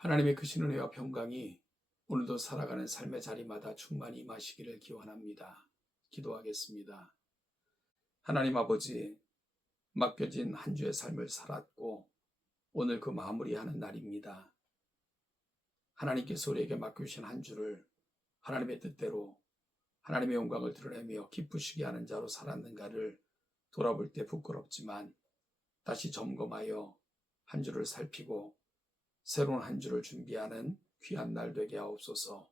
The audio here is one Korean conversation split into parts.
하나님의 크신 은혜와 평강이 오늘도 살아가는 삶의 자리마다 충만히 임하시기를 기원합니다. 기도하겠습니다. 하나님 아버지, 맡겨진 한 주의 삶을 살았고 오늘 그 마무리하는 날입니다. 하나님께서 우리에게 맡겨주신 한 주를 하나님의 뜻대로 하나님의 영광을 드러내며 기쁘시게 하는 자로 살았는가를 돌아볼 때 부끄럽지만 다시 점검하여 한 주를 살피고 새로운 한 주를 준비하는 귀한 날 되게 하옵소서.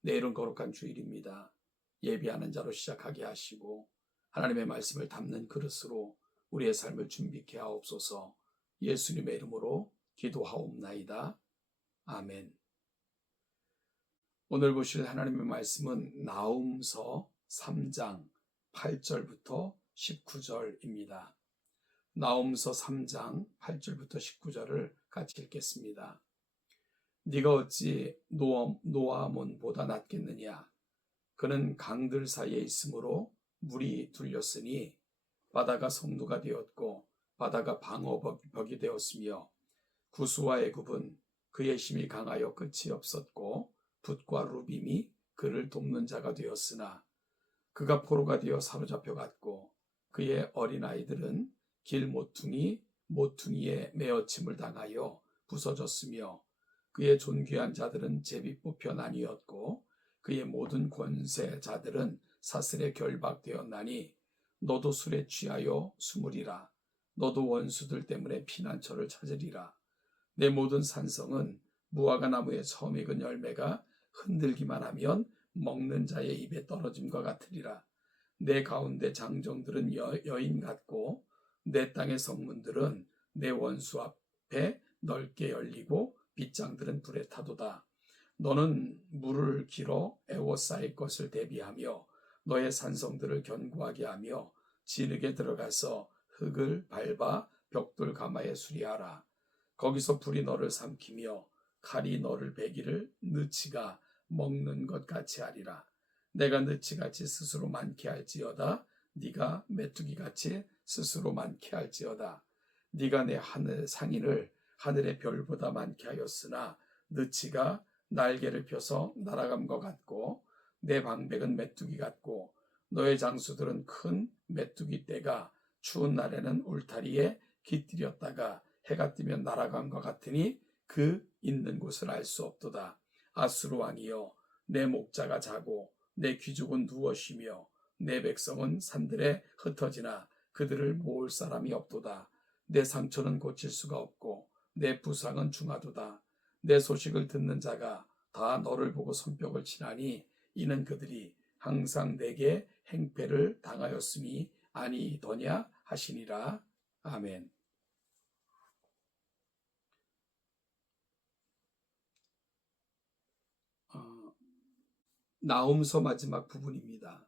내일은 거룩한 주일입니다. 예비하는 자로 시작하게 하시고 하나님의 말씀을 담는 그릇으로 우리의 삶을 준비케 하옵소서. 예수님의 이름으로 기도하옵나이다. 아멘. 오늘 보실 하나님의 말씀은 나훔서 3장 8절부터 19절입니다. 나훔서 3장 8절부터 19절을 같이 읽겠습니다. 네가 어찌 노아몬보다 낫겠느냐? 그는 강들 사이에 있으므로 물이 둘렸으니 바다가 성루가 되었고 바다가 방어벽이 되었으며 구스와 애굽은 그의 힘이 강하여 끝이 없었고 붓과 루빔이 그를 돕는 자가 되었으나 그가 포로가 되어 사로잡혀 갔고 그의 어린아이들은 길 모퉁이에 매어침을 당하여 부서졌으며 그의 존귀한 자들은 제비 뽑혀 나뉘었고 그의 모든 권세자들은 사슬에 결박되었나니 너도 술에 취하여 숨으리라. 너도 원수들 때문에 피난처를 찾으리라. 내 모든 산성은 무화과 나무에 처음 익은 열매가 흔들기만 하면 먹는 자의 입에 떨어짐과 같으리라. 내 가운데 장정들은 여인 같고 내 땅의 성문들은 내 원수 앞에 넓게 열리고 빗장들은 불에 타도다. 너는 물을 길어 에워싸일 것을 대비하며 너의 산성들을 견고하게 하며 진흙에 들어가서 흙을 밟아 벽돌 가마에 수리하라. 거기서 불이 너를 삼키며 칼이 너를 베기를 느치가 먹는 것 같이 하리라. 내가 느치같이 스스로 많게 할지어다. 네가 메뚜기같이 스스로 많게 할지어다. 네가 내 하늘 상인을 하늘의 별보다 많게 하였으나 느치가 날개를 펴서 날아감과 같고 내 방백은 메뚜기 같고 너의 장수들은 큰 메뚜기 떼가 추운 날에는 울타리에 깃들였다가 해가 뜨면 날아감과 같으니 그 있는 곳을 알 수 없도다. 아수르 왕이여, 내 목자가 자고 내 귀족은 누워 쉬며 내 백성은 산들에 흩어지나 그들을 모을 사람이 없도다. 내 상처는 고칠 수가 없고 내 부상은 중하도다. 내 소식을 듣는 자가 다 너를 보고 손뼉을 치나니 이는 그들이 항상 내게 행패를 당하였음이 아니더냐 하시니라. 아멘. 나훔서 마지막 부분입니다.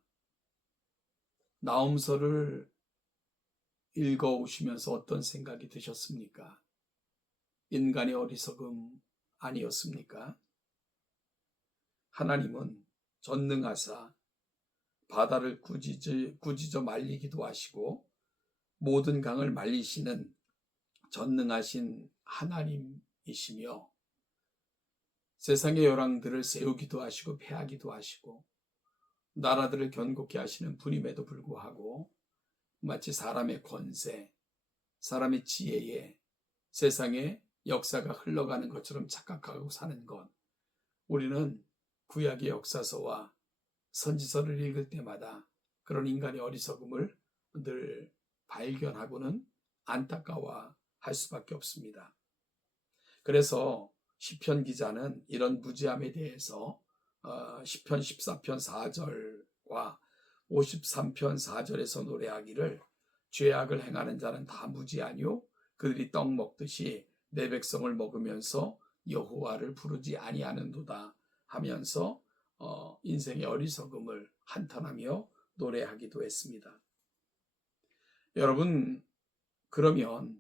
나훔서를 읽어오시면서 어떤 생각이 드셨습니까? 인간의 어리석음 아니었습니까? 하나님은 전능하사 바다를 꾸짖어 말리기도 하시고 모든 강을 말리시는 전능하신 하나님이시며 세상의 열왕들을 세우기도 하시고 패하기도 하시고 나라들을 견고케 하시는 분임에도 불구하고 마치 사람의 권세, 사람의 지혜에 세상의 역사가 흘러가는 것처럼 착각하고 사는 것, 우리는 구약의 역사서와 선지서를 읽을 때마다 그런 인간의 어리석음을 늘 발견하고는 안타까워할 수밖에 없습니다. 그래서 시편 기자는 이런 무지함에 대해서 시편 14편 4절과 53편 4절에서 노래하기를 죄악을 행하는 자는 다 무지하뇨 그들이 떡 먹듯이 내 백성을 먹으면서 여호와를 부르지 아니하는도다 하면서 인생의 어리석음을 한탄하며 노래하기도 했습니다. 여러분, 그러면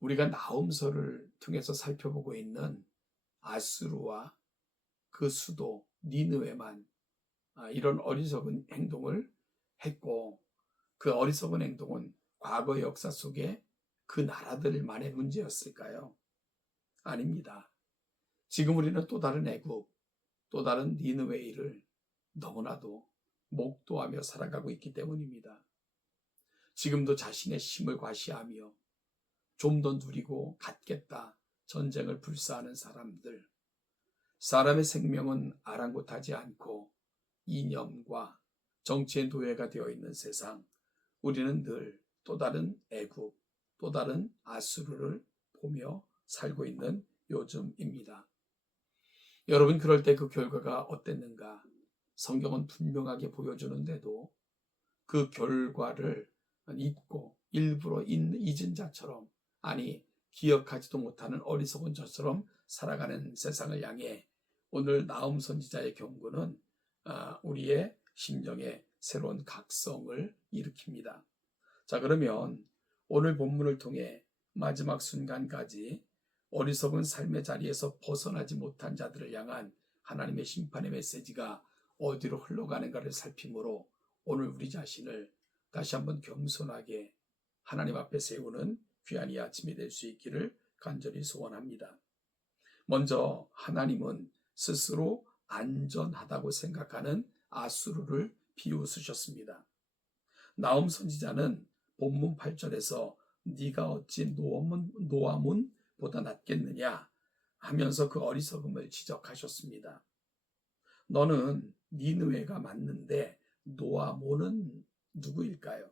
우리가 나훔서를 통해서 살펴보고 있는 아수르와 그 수도 니느웨만 이런 어리석은 행동을 했고 그 어리석은 행동은 과거 역사 속에 그 나라들만의 문제였을까요? 아닙니다. 지금 우리는 또 다른 애국, 또 다른 니느웨이를 너무나도 목도하며 살아가고 있기 때문입니다. 지금도 자신의 힘을 과시하며 좀 더 누리고 갖겠다 전쟁을 불사하는 사람들, 사람의 생명은 아랑곳하지 않고 이념과 정치의 노예가 되어 있는 세상, 우리는 늘 또 다른 애국, 또 다른 아수르를 보며 살고 있는 요즘입니다. 여러분, 그럴 때 그 결과가 어땠는가? 성경은 분명하게 보여주는데도 그 결과를 잊고 일부러 잊은 자처럼, 아니 기억하지도 못하는 어리석은 자처럼 살아가는 세상을 향해 오늘 나움 선지자의 경고는 우리의 심령에 새로운 각성을 일으킵니다. 자, 그러면 오늘 본문을 통해 마지막 순간까지 어리석은 삶의 자리에서 벗어나지 못한 자들을 향한 하나님의 심판의 메시지가 어디로 흘러가는가를 살피므로 오늘 우리 자신을 다시 한번 겸손하게 하나님 앞에 세우는 귀한 이 아침이 될 수 있기를 간절히 소원합니다. 먼저 하나님은 스스로 안전하다고 생각하는 아수르를 비웃으셨습니다. 나움 선지자는 본문 8절에서 네가 어찌 노아문보다 낫겠느냐 하면서 그 어리석음을 지적하셨습니다. 너는 니느웨가 맞는데 노아몬은 누구일까요?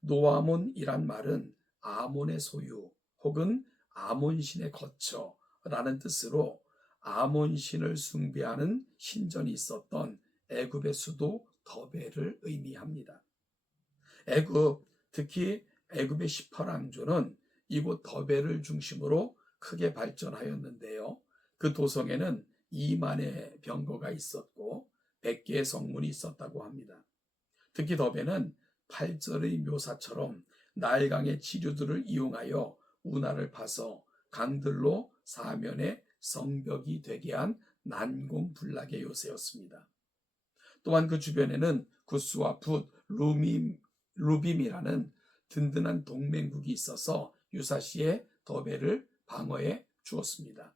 노아몬이란 말은 아몬의 소유 혹은 아몬신의 거처라는 뜻으로 아몬신을 숭배하는 신전이 있었던 애굽의 수도 더베를 의미합니다. 애굽, 특히 애굽의 18왕조는 이곳 더베를 중심으로 크게 발전하였는데요. 그 도성에는 2만의 병거가 있었고 100개의 성문이 있었다고 합니다. 특히 더베는 8절의 묘사처럼 나일강의 지류들을 이용하여 운하를 파서 강들로 사면에 성벽이 되게 한 난공불락의 요새였습니다. 또한 그 주변에는 구스와 붓, 루빔이라는 든든한 동맹국이 있어서 유사시에 더베를 방어해 주었습니다.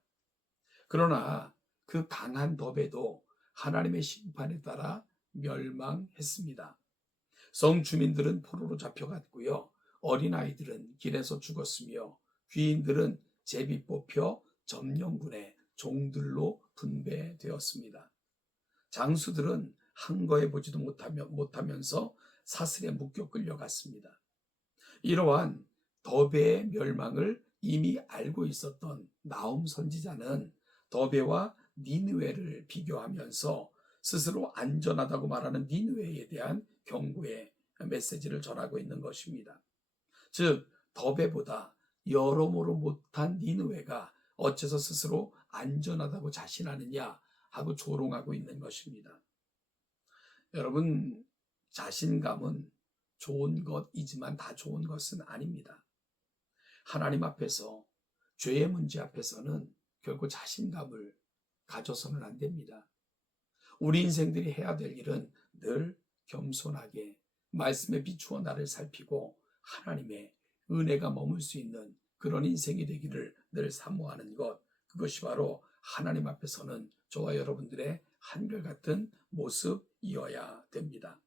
그러나 그 강한 더베도 하나님의 심판에 따라 멸망했습니다. 성 주민들은 포로로 잡혀갔고요. 어린아이들은 길에서 죽었으며 귀인들은 제비 뽑혀 점령군의 종들로 분배되었습니다. 장수들은 항거해 보지도 못하면서 사슬에 묶여 끌려갔습니다. 이러한 더베의 멸망을 이미 알고 있었던 나움 선지자는 더베와 니느웨를 비교하면서 스스로 안전하다고 말하는 니느웨에 대한 경고의 메시지를 전하고 있는 것입니다. 즉 더베보다 여러모로 못한 니느웨가 어째서 스스로 안전하다고 자신하느냐 하고 조롱하고 있는 것입니다. 여러분, 자신감은 좋은 것이지만 다 좋은 것은 아닙니다. 하나님 앞에서, 죄의 문제 앞에서는 결코 자신감을 가져서는 안 됩니다. 우리 인생들이 해야 될 일은 늘 겸손하게 말씀에 비추어 나를 살피고 하나님의 은혜가 머물 수 있는 그런 인생이 되기를 늘 사모하는 것, 그것이 바로 하나님 앞에서는 저와 여러분들의 한결같은 모습이어야 됩니다.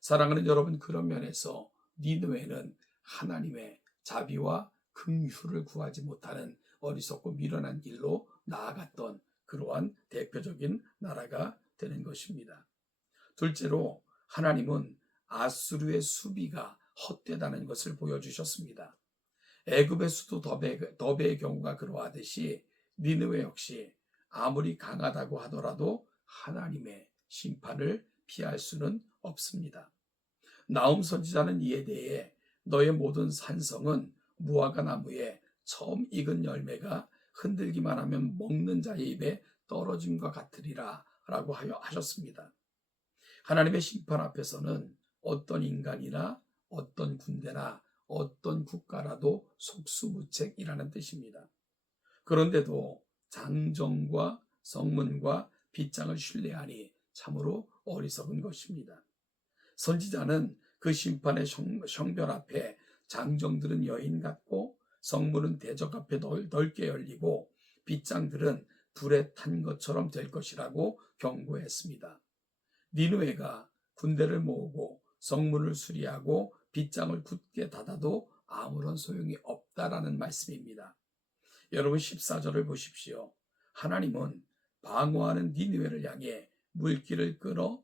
사랑하는 여러분, 그런 면에서 니느웨는 하나님의 자비와 긍휼을 구하지 못하는 어리석고 미련한 길로 나아갔던 그러한 대표적인 나라가 되는 것입니다. 둘째로 하나님은 아수르의 수비가 헛되다는 것을 보여주셨습니다. 애굽의 수도 더베의 경우가 그러하듯이 니느웨 역시 아무리 강하다고 하더라도 하나님의 심판을 피할 수는 없습니다. 나움 선지자는 이에 대해 너의 모든 산성은 무화과 나무에 처음 익은 열매가 흔들기만 하면 먹는 자의 입에 떨어짐과 같으리라 라고 하셨습니다. 하나님의 심판 앞에서는 어떤 인간이나 어떤 군대나 어떤 국가라도 속수무책이라는 뜻입니다. 그런데도 장정과 성문과 빗장을 신뢰하니 참으로 어리석은 것입니다. 선지자는 그 심판의 성별 앞에 장정들은 여인 같고 성문은 대적 앞에 넓게 열리고 빗장들은 불에 탄 것처럼 될 것이라고 경고했습니다. 니느웨가 군대를 모으고 성문을 수리하고 빗장을 굳게 닫아도 아무런 소용이 없다라는 말씀입니다. 여러분 14절을 보십시오. 하나님은 방어하는 니느웨를 향해 물길을 끊어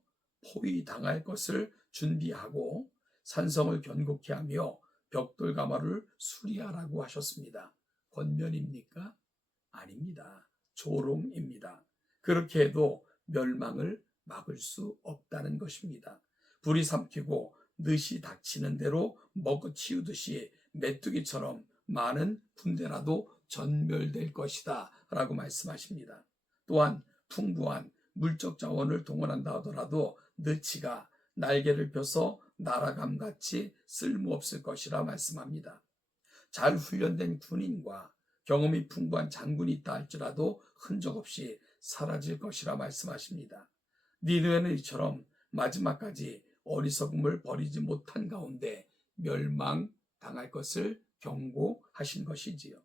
포위당할 것을 준비하고 산성을 견고케 하며 벽돌 가마를 수리하라고 하셨습니다. 권면입니까? 아닙니다. 조롱입니다. 그렇게 해도 멸망을 막을 수 없다는 것입니다. 불이 삼키고 늦이 닥치는 대로 먹어 치우듯이 메뚜기처럼 많은 군대라도 전멸될 것이다 라고 말씀하십니다. 또한 풍부한 물적 자원을 동원한다 하더라도 느치가 날개를 펴서 날아감같이 쓸모없을 것이라 말씀합니다. 잘 훈련된 군인과 경험이 풍부한 장군이 있다 할지라도 흔적 없이 사라질 것이라 말씀하십니다. 니느웨는 이처럼 마지막까지 어리석음을 버리지 못한 가운데 멸망당할 것을 경고하신 것이지요.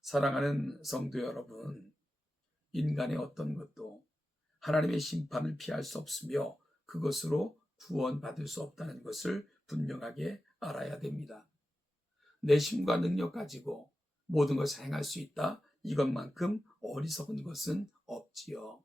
사랑하는 성도 여러분, 인간의 어떤 것도 하나님의 심판을 피할 수 없으며 그것으로 구원받을 수 없다는 것을 분명하게 알아야 됩니다. 내 힘과 능력 가지고 모든 것을 행할 수 있다. 이것만큼 어리석은 것은 없지요.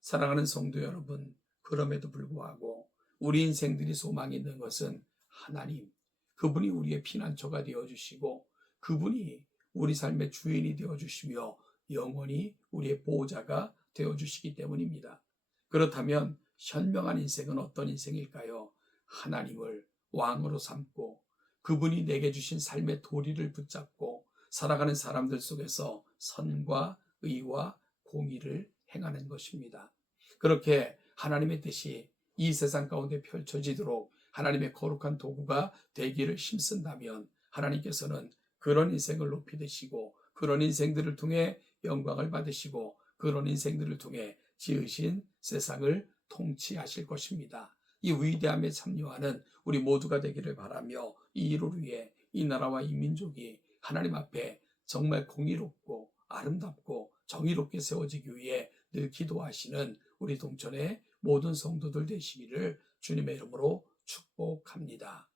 사랑하는 성도 여러분, 그럼에도 불구하고 우리 인생들이 소망이 있는 것은 하나님, 그분이 우리의 피난처가 되어주시고 그분이 우리 삶의 주인이 되어주시며 영원히 우리의 보호자가 되어주시기 때문입니다. 그렇다면 현명한 인생은 어떤 인생일까요? 하나님을 왕으로 삼고 그분이 내게 주신 삶의 도리를 붙잡고 살아가는 사람들 속에서 선과 의와 공의를 행하는 것입니다. 그렇게 하나님의 뜻이 이 세상 가운데 펼쳐지도록 하나님의 거룩한 도구가 되기를 힘쓴다면 하나님께서는 그런 인생을 높이 드시고 그런 인생들을 통해 영광을 받으시고 그런 인생들을 통해 지으신 세상을 통치하실 것입니다. 이 위대함에 참여하는 우리 모두가 되기를 바라며 이 일을 위해 이 나라와 이 민족이 하나님 앞에 정말 공의롭고 아름답고 정의롭게 세워지기 위해 늘 기도하시는 우리 동천의 모든 성도들 되시기를 주님의 이름으로 축복합니다.